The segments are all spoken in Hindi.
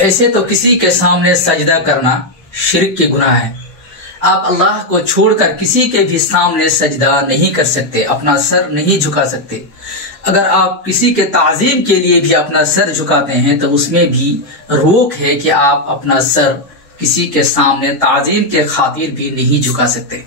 ऐसे तो किसी के सामने सजदा करना शिर्क के गुनाह है। आप अल्लाह को छोड़कर किसी के भी सामने सजदा नहीं कर सकते, अपना सर नहीं झुका सकते। अगर आप किसी के ताज़ीम के लिए भी अपना सर झुकाते हैं तो उसमें भी रोक है कि आप अपना सर किसी के सामने ताज़ीम के खातिर भी नहीं झुका सकते।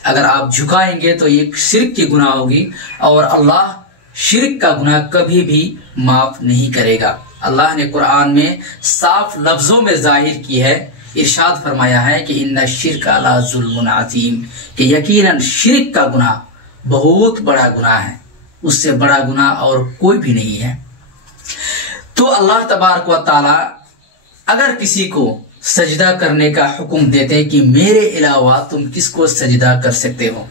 अगर आप झुकाएंगे तो ये शिर्क की गुनाह होगी और अल्लाह शिर्क का गुनाह कभी भी माफ नहीं करेगा। अल्लाह ने कुरान में साफ लफ्जों में जाहिर की है, इरशाद फरमाया है कि इन्ना शिर्क अला जुल्मुन अज़ीम, कि यकीनन शिर्क का गुनाह बहुत बड़ा गुनाह है, उससे बड़ा गुनाह और कोई भी नहीं है। तो अल्लाह तबारक व तआला अगर किसी को सजदा करने का हुक्म देते कि मेरे अलावा तुम किसको सजदा कर सकते हो,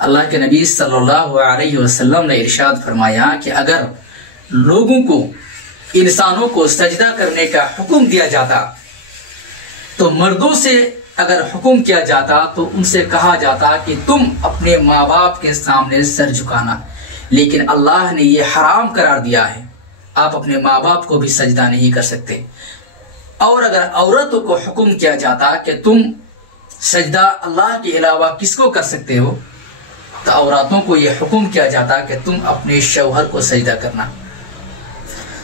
अल्लाह के नबी सल्लल्लाहु अलैहि वसल्लम ने इरशाद फरमाया कि अगर लोगों को, इंसानों को सजदा करने का हुक्म दिया जाता तो मर्दों से अगर हुक्म किया जाता तो उनसे कहा जाता कि तुम अपने माँ बाप के सामने सर झुकाना, लेकिन अल्लाह ने यह हराम करार दिया है, आप अपने माँ बाप को भी सजदा नहीं कर सकते। और अगर औरतों को हुक्म किया जाता कि तुम सजदा अल्लाह के अलावा किसको कर सकते हो, तो औरतों को यह हुक्म किया जाता कि तुम अपने शौहर को सजदा करना।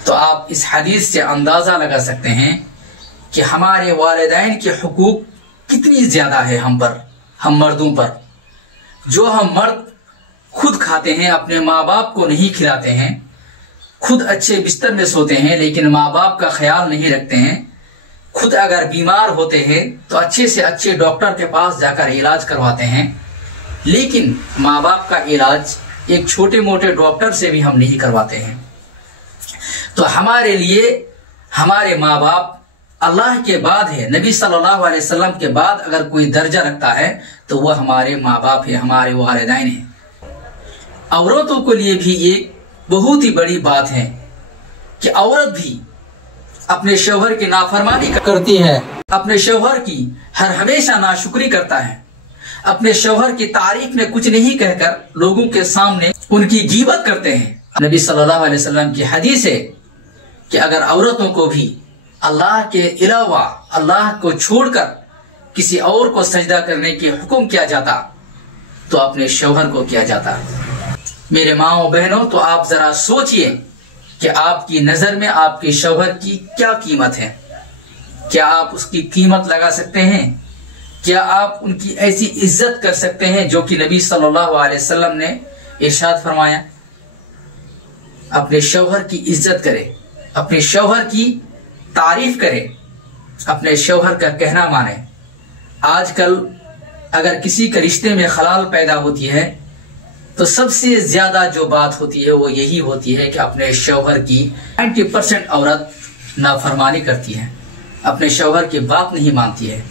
तो आप इस हदीस से अंदाजा लगा सकते हैं कि हमारे वालिदैन के हुकूक कितनी ज्यादा है हम पर, हम मर्दों पर। जो हम मर्द खुद खाते हैं, अपने माँ बाप को नहीं खिलाते हैं, खुद अच्छे बिस्तर में सोते हैं लेकिन माँ बाप का ख्याल नहीं रखते हैं, खुद अगर बीमार होते हैं तो अच्छे से अच्छे डॉक्टर के पास जाकर इलाज करवाते हैं, लेकिन माँ बाप का इलाज एक छोटे मोटे डॉक्टर से भी हम नहीं करवाते हैं। तो हमारे लिए हमारे माँ बाप अल्लाह के बाद है, नबी सल्लल्लाहु अलैहि वसल्लम के बाद अगर कोई दर्जा रखता है तो वह हमारे माँ बाप है, हमारे वालिदैन हैं। औरतों के लिए भी एक बहुत ही बड़ी बात है कि औरत भी अपने शौहर की नाफरमानी करती है, अपने शौहर की हर हमेशा नाशुक्री करता है, अपने शौहर की तारीफ में कुछ नहीं कहकर लोगों के सामने उनकी गीबत करते हैं। नबी सल्लल्लाहु अलैहि वसल्लम की हदीस है कि अगर औरतों को भी अल्लाह के अलावा, अल्लाह को छोड़कर किसी और को सजदा करने की हुक्म किया जाता तो अपने शौहर को किया जाता। मेरे माओ बहनों, तो आप जरा सोचिए कि आपकी नजर में आपके शौहर की क्या कीमत है। क्या आप उसकी कीमत लगा सकते हैं? क्या आप उनकी ऐसी इज्जत कर सकते हैं जो कि नबी सल्लल्लाहु अलैहि वसल्लम ने इरशाद फरमाया? अपने शौहर की इज्जत करें, अपने शौहर की तारीफ करें, अपने शौहर का कहना माने। आजकल अगर किसी के रिश्ते में खलाल पैदा होती है तो सबसे ज्यादा जो बात होती है वो यही होती है कि अपने शौहर की 90% औरत नाफरमानी करती है, अपने शौहर की बात नहीं मानती है।